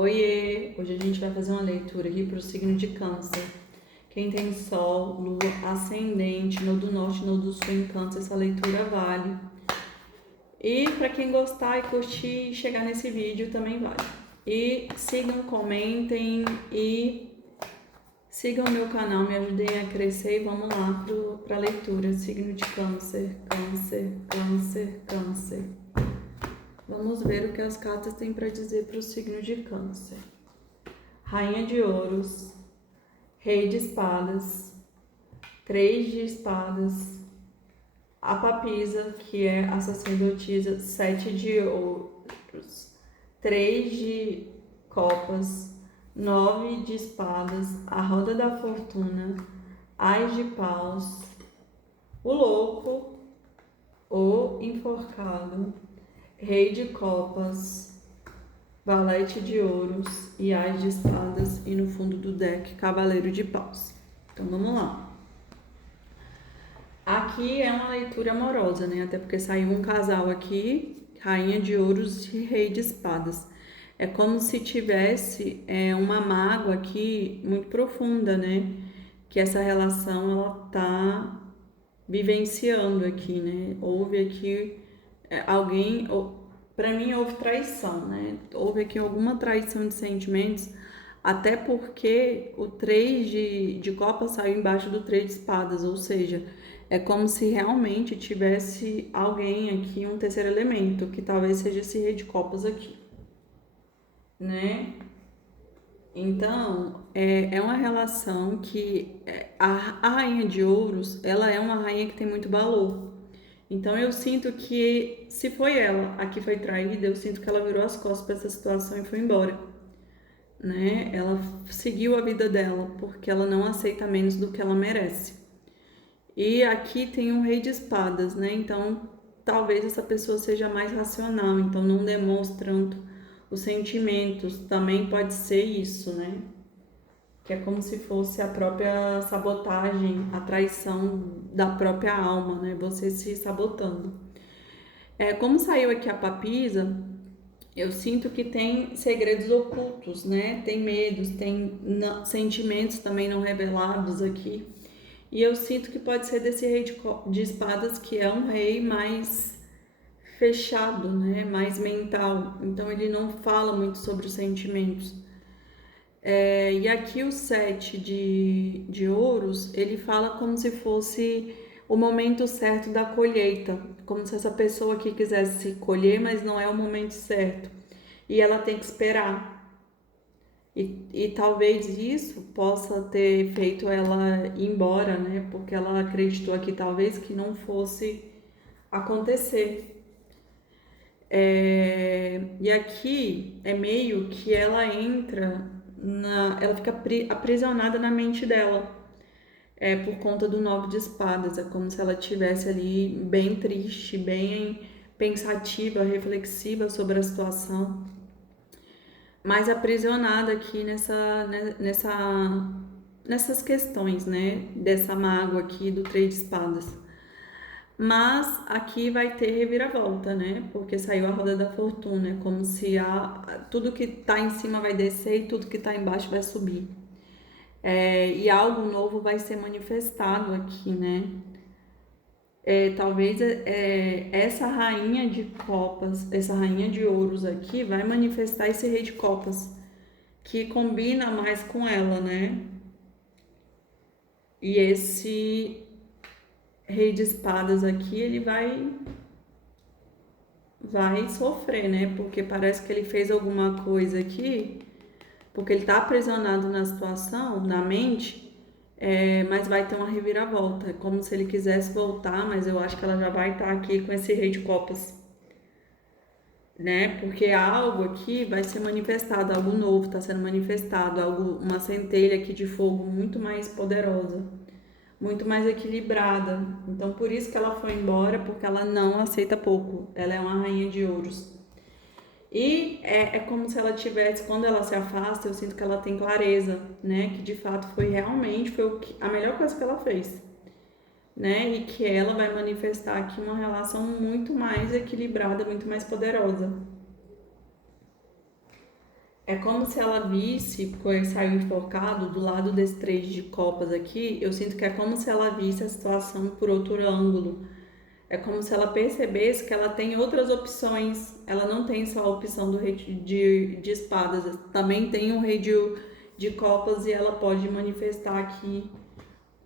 Oiê! Hoje a gente vai fazer uma leitura aqui para o signo de Câncer. Quem tem Sol, Lua, Ascendente, no do Norte, no do Sul em Câncer, essa leitura vale. E para quem gostar e curtir e chegar nesse vídeo também vale. E sigam, comentem e sigam o meu canal, me ajudem a crescer e vamos lá para a leitura. Signo de Câncer, Câncer, Câncer, Câncer. Vamos ver o que as cartas têm para dizer para o signo de Câncer. Rainha de Ouros, Rei de Espadas, Três de Espadas, a Papisa, que é a sacerdotisa, Sete de Ouros, Três de Copas, Nove de Espadas, a Roda da Fortuna, Ás de Paus, o Louco, o Enforcado, Rei de Copas, Valete de Ouros e Ás de Espadas, e no fundo do deck, Cavaleiro de Paus. Então vamos lá. Aqui é uma leitura amorosa, né? Até porque saiu um casal aqui, Rainha de Ouros e Rei de Espadas. É como se tivesse uma mágoa aqui muito profunda, né? Que essa relação ela tá vivenciando aqui, né? Houve aqui alguém, para mim houve traição, né? Houve aqui alguma traição de sentimentos, até porque o 3 de copas saiu embaixo do 3 de espadas, ou seja, é como se realmente tivesse alguém aqui, um terceiro elemento, que talvez seja esse rei de copas aqui, né? Então, é uma relação que a rainha de ouros, ela é uma rainha que tem muito valor. Então eu sinto que se foi ela a que foi traída, eu sinto que ela virou as costas para essa situação e foi embora, né? Ela seguiu a vida dela porque ela não aceita menos do que ela merece. E aqui tem um rei de espadas, né? Então talvez essa pessoa seja mais racional, então não demonstra tanto os sentimentos. Também pode ser isso, né? Que é como se fosse a própria sabotagem, a traição da própria alma, né? Você se sabotando. Como saiu aqui a papisa, eu sinto que tem segredos ocultos, né? Tem medos, tem sentimentos também não revelados aqui. E eu sinto que pode ser desse rei de espadas, que é um rei mais fechado, né? Mais mental. Então ele não fala muito sobre os sentimentos. E aqui o 7 de ouros, ele fala como se fosse o momento certo da colheita, como se essa pessoa aqui quisesse colher, mas não é o momento certo, e ela tem que esperar. E talvez isso possa ter feito ela ir embora, né? Porque ela acreditou aqui talvez que não fosse acontecer. E aqui é meio que ela entra ela fica aprisionada na mente dela, por conta do 9 de espadas. É como se ela estivesse ali bem triste, bem pensativa, reflexiva sobre a situação, mas aprisionada aqui nessas questões, né? Dessa mágoa aqui do 3 de espadas. Mas aqui vai ter reviravolta, né? Porque saiu a roda da fortuna, é como se tudo que tá em cima vai descer e tudo que tá embaixo vai subir. E algo novo vai ser manifestado aqui, né? Talvez essa rainha de copas, essa rainha de ouros aqui vai manifestar esse rei de copas, que combina mais com ela, né? E esse rei de espadas aqui, ele vai sofrer, né? Porque parece que ele fez alguma coisa aqui, porque ele tá aprisionado na situação, na mente, mas vai ter uma reviravolta. É como se ele quisesse voltar, mas eu acho que ela já vai estar aqui com esse rei de copas, né? Porque algo aqui vai ser manifestado, algo novo está sendo manifestado, uma centelha aqui de fogo muito mais poderosa, muito mais equilibrada. Então por isso que ela foi embora, porque ela não aceita pouco. Ela é uma rainha de ouros. E é como se ela tivesse, quando ela se afasta, eu sinto que ela tem clareza, né? Que de fato realmente foi a melhor coisa que ela fez, né? E que ela vai manifestar aqui uma relação muito mais equilibrada, muito mais poderosa. É como se ela visse, porque saiu enforcado do lado desse três de copas aqui, eu sinto que é como se ela visse a situação por outro ângulo. É como se ela percebesse que ela tem outras opções. Ela não tem só a opção do rei de espadas, também tem um rei de copas e ela pode manifestar aqui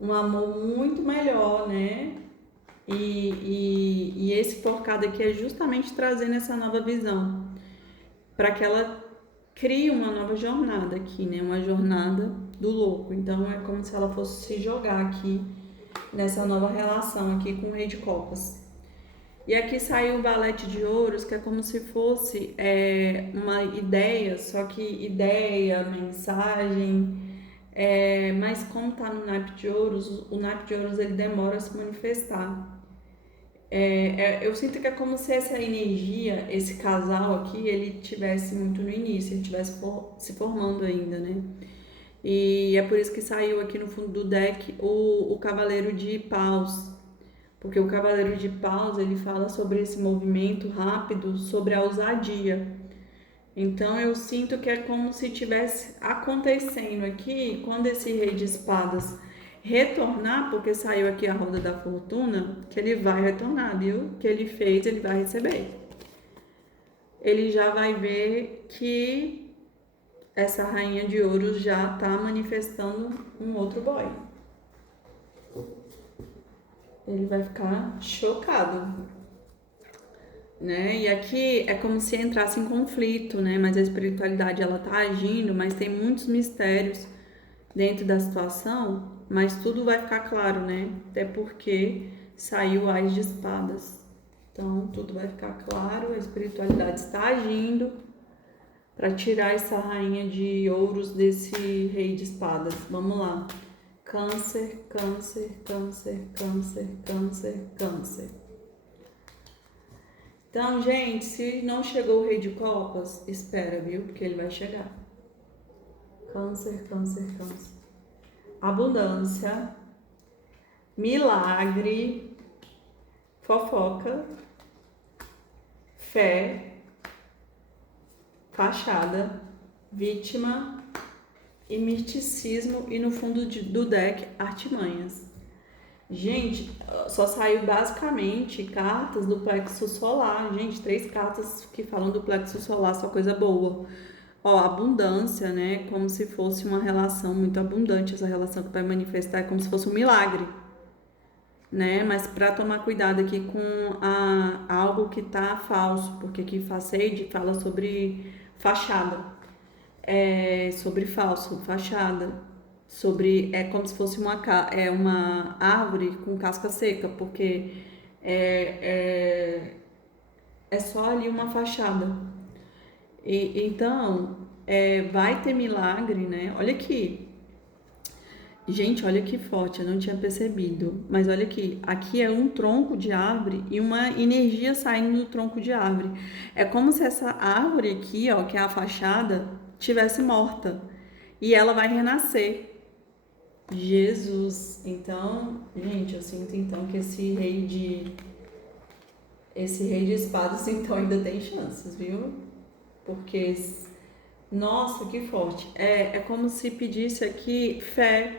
um amor muito melhor, né? E esse forcado aqui é justamente trazendo essa nova visão, para que ela crie uma nova jornada aqui, né? Uma jornada do louco. Então é como se ela fosse se jogar aqui nessa nova relação aqui com o Rei de Copas. E aqui saiu o Valete de Ouros, que é como se fosse uma ideia, só que ideia, mensagem, mas como tá no naipe de ouros, o naipe de ouros ele demora a se manifestar. Eu sinto que é como se essa energia, esse casal aqui, ele tivesse muito no início, ele tivesse se formando ainda, né? E é por isso que saiu aqui no fundo do deck o Cavaleiro de Paus, porque o Cavaleiro de Paus ele fala sobre esse movimento rápido, sobre a ousadia. Então eu sinto que é como se tivesse acontecendo aqui quando esse Rei de Espadas retornar, porque saiu aqui a roda da fortuna, que ele vai retornar, viu? O que ele fez, ele vai receber. Ele já vai ver que essa rainha de ouros já tá manifestando um outro boy. Ele vai ficar chocado, né? E aqui é como se entrasse em conflito, né? Mas a espiritualidade ela tá agindo, mas tem muitos mistérios dentro da situação, mas tudo vai ficar claro, né? Até porque saiu o Ás de Espadas. Então, tudo vai ficar claro, a espiritualidade está agindo para tirar essa rainha de ouros desse rei de espadas. Vamos lá. Câncer, câncer, câncer, câncer, câncer, câncer. Então, gente, se não chegou o rei de copas, espera, viu? Porque ele vai chegar. Câncer, câncer, câncer. Abundância, milagre, fofoca, fé, fachada, vítima e misticismo e no fundo do deck, artimanhas. Gente, só saiu basicamente cartas do plexo solar. Gente, 3 cartas que falam do plexo solar, só coisa boa. Ó, abundância, né? Como se fosse uma relação muito abundante. Essa relação que vai manifestar é como se fosse um milagre, né? Mas para tomar cuidado aqui com algo que tá falso, porque aqui Facade fala sobre fachada, sobre falso, fachada, sobre como se fosse uma árvore com casca seca, porque é, é só ali uma fachada. Então vai ter milagre, né? Olha aqui. Gente, olha que forte, eu não tinha percebido. Mas olha aqui é um tronco de árvore e uma energia saindo do tronco de árvore. É como se essa árvore aqui, ó, que é a fachada, tivesse morta e ela vai renascer. Jesus. Então, gente, eu sinto então que esse rei de espadas então ainda tem chances, viu? Porque nossa, que forte. É como se pedisse aqui fé.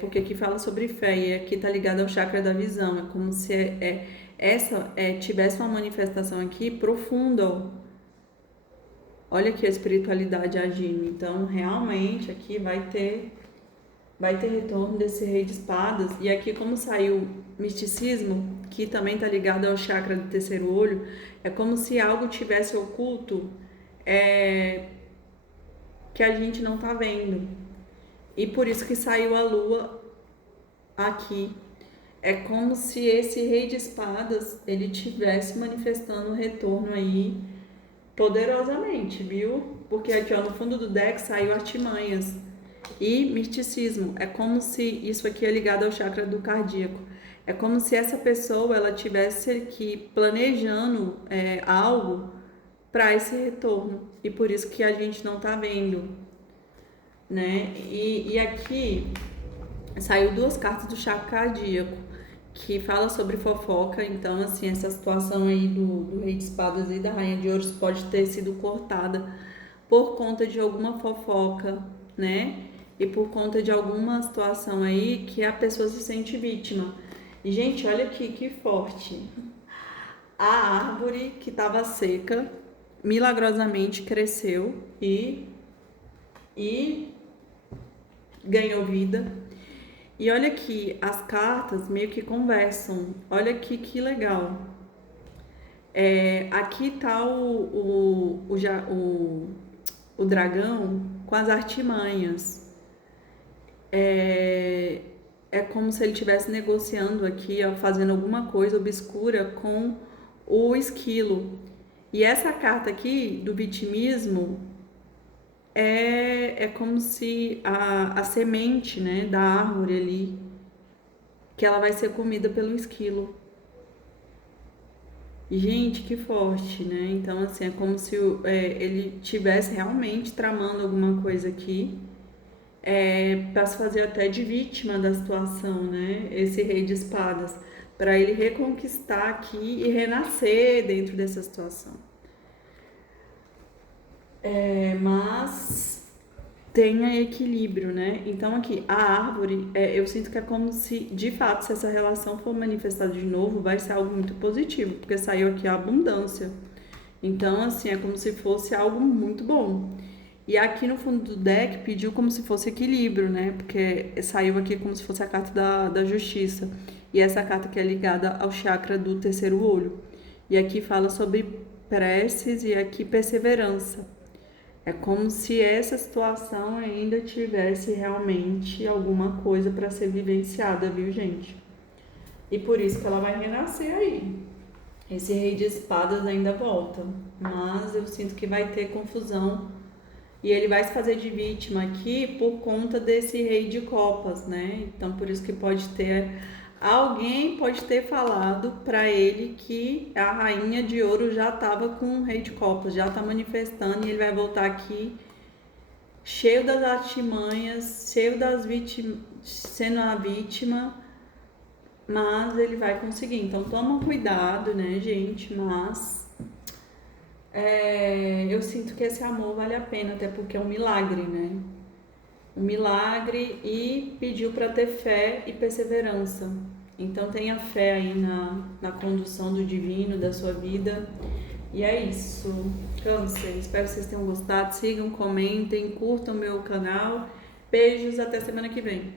Porque aqui fala sobre fé e aqui tá ligado ao chakra da visão. É como se tivesse uma manifestação aqui profunda. Ó. Olha aqui a espiritualidade agindo. Então, realmente, aqui vai ter retorno desse rei de espadas. E aqui, como saiu misticismo, que também tá ligado ao chakra do terceiro olho, é como se algo tivesse oculto que a gente não tá vendo. E por isso que saiu a lua aqui. É como se esse rei de espadas, ele tivesse manifestando um retorno aí poderosamente, viu? Porque aqui, ó, no fundo do deck saiu artimanhas e misticismo. É como se isso aqui é ligado ao chakra do cardíaco. É como se essa pessoa, ela tivesse aqui planejando algo para esse retorno. E por isso que a gente não tá vendo, né? E aqui saiu 2 cartas do chakra cardíaco, que fala sobre fofoca. Então, assim, essa situação aí do Rei de Espadas e da Rainha de Ouros pode ter sido cortada por conta de alguma fofoca, né? E por conta de alguma situação aí que a pessoa se sente vítima. E, gente, olha aqui que forte. A árvore que estava seca milagrosamente cresceu e ganhou vida. E olha aqui, as cartas meio que conversam. Olha aqui que legal. Aqui tá o dragão com as artimanhas. É como se ele estivesse negociando aqui, ó, fazendo alguma coisa obscura com o esquilo. E essa carta aqui do vitimismo é como se a semente, né, da árvore ali, que ela vai ser comida pelo esquilo. E, gente, que forte, né? Então, assim, é como se ele tivesse realmente tramando alguma coisa aqui, para se fazer até de vítima da situação, né? Esse rei de espadas, para ele reconquistar aqui e renascer dentro dessa situação. Mas tenha equilíbrio, né? Então aqui, a árvore, eu sinto que é como se, de fato, se essa relação for manifestada de novo, vai ser algo muito positivo, porque saiu aqui a abundância. Então, assim, é como se fosse algo muito bom. E aqui no fundo do deck pediu como se fosse equilíbrio, né? Porque saiu aqui como se fosse a carta da justiça. E essa carta que é ligada ao chakra do terceiro olho. E aqui fala sobre preces e aqui perseverança. É como se essa situação ainda tivesse realmente alguma coisa para ser vivenciada, viu, gente? E por isso que ela vai renascer aí. Esse rei de espadas ainda volta, mas eu sinto que vai ter confusão e ele vai se fazer de vítima aqui por conta desse rei de copas, né? Então por isso que alguém pode ter falado para ele que a rainha de ouro já estava com o rei de copas, já está manifestando e ele vai voltar aqui cheio das artimanhas, cheio das vítimas, sendo a vítima, mas ele vai conseguir. Então toma cuidado, né, gente? Mas eu sinto que esse amor vale a pena, até porque é um milagre, né? Um milagre e pediu para ter fé e perseverança. Então tenha fé aí na condução do divino da sua vida. E é isso. Câncer, espero que vocês tenham gostado. Sigam, comentem, curtam meu canal. Beijos, até semana que vem.